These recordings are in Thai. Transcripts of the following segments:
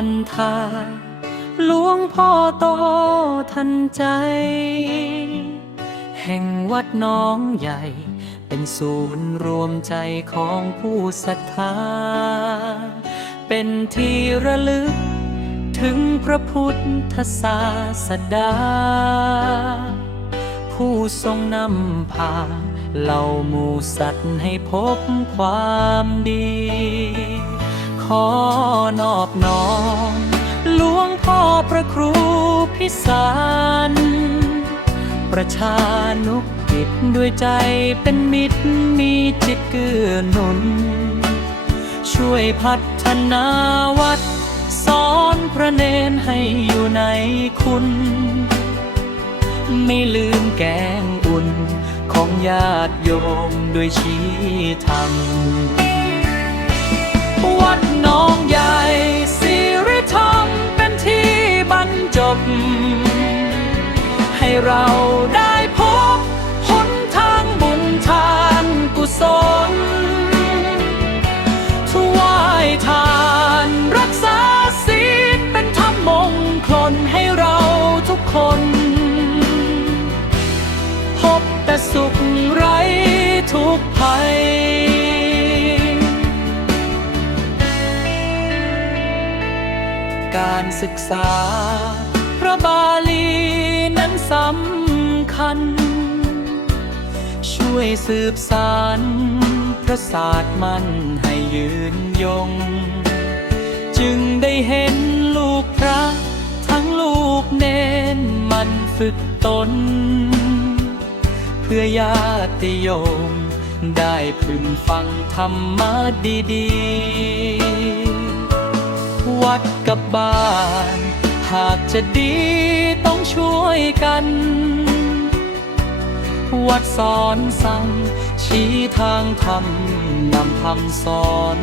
วันทาหลวงพ่อโตทันใจ แห่งวัดน้องใหญ่ เป็นศูนย์รวมใจของผู้ศรัทธา เป็นที่ระลึก ถึงพระพุทธศาสดา ผู้ทรงนำพาเหล่าหมูสัตว์ให้พบความดี ขอนอบน้อม สาร ประชานุกิจด้วยใจเป็นมิตรมีจิตเกื้อหนุน ช่วยพัฒนาวัด สอนพระเนนให้อยู่ในคุณ ไม่ลืมแกงอุ่นของญาติโยมด้วยชี้ธรรม เราได้พบหนทางบุญทานกุศลถวายทานรักษาศีลเป็นธรรมมงคลให้เราทุกคน พบแต่สุขไร้ทุกภัยการศึกษา พระบาลี สำคัญ ช่วยสืบสารพระศาสตร์มันให้ยืนยง จึงได้เห็นลูกพระทั้งลูกเน้นมันฝึกตน เพื่อญาติโยมได้พึงฟังธรรมะดีๆ วัดกับบ้าน หากจะดีต้องช่วยกัน วัดสอนสั่งชี้ทางธรรมนำคำสอน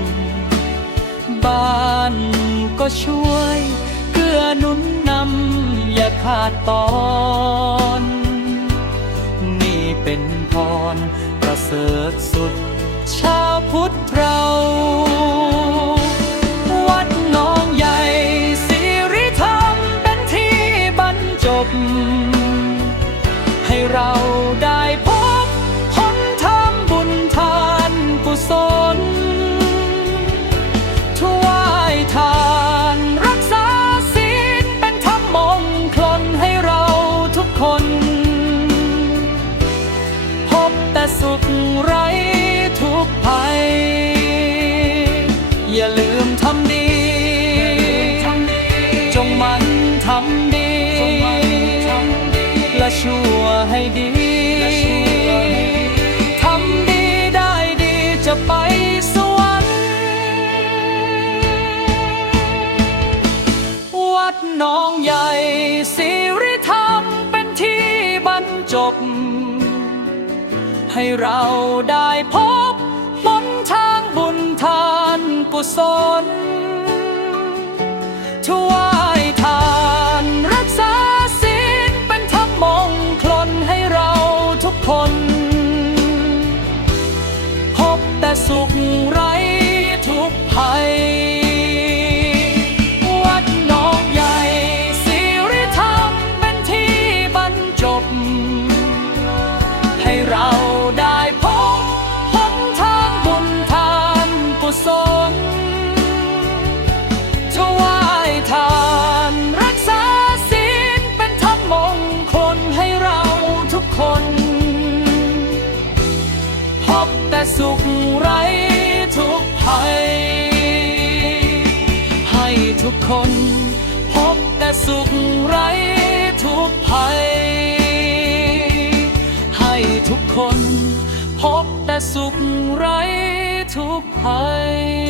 บ้านก็ช่วยเกื้อหนุนนำอย่าขาดตอน นี่เป็นพรประเสริฐสุด ชาวพุทธเรา บให้เราได้พบหนทางบุญทานกุศลถวายทานรักษาศีลเป็นธรรมมงคลให้เราทุกคน พบแต่สุขไร้ทุกภัย อย่าลืมทำดี จงมันทำดี ชั่วให้ดี ทำดีได้ดีจะไปสวรรค์ วัดหน้องใหญ่สิริธรรมเป็นที่บรรจบ ให้เราได้พบหนทางบุญทานกุศลถว สุขร สุขไร้ทุกภัย ให้ทุกคนพบแต่สุขไร้ทุกภัย ให้ทุกคนพบแต่สุขไร้ทุกภัย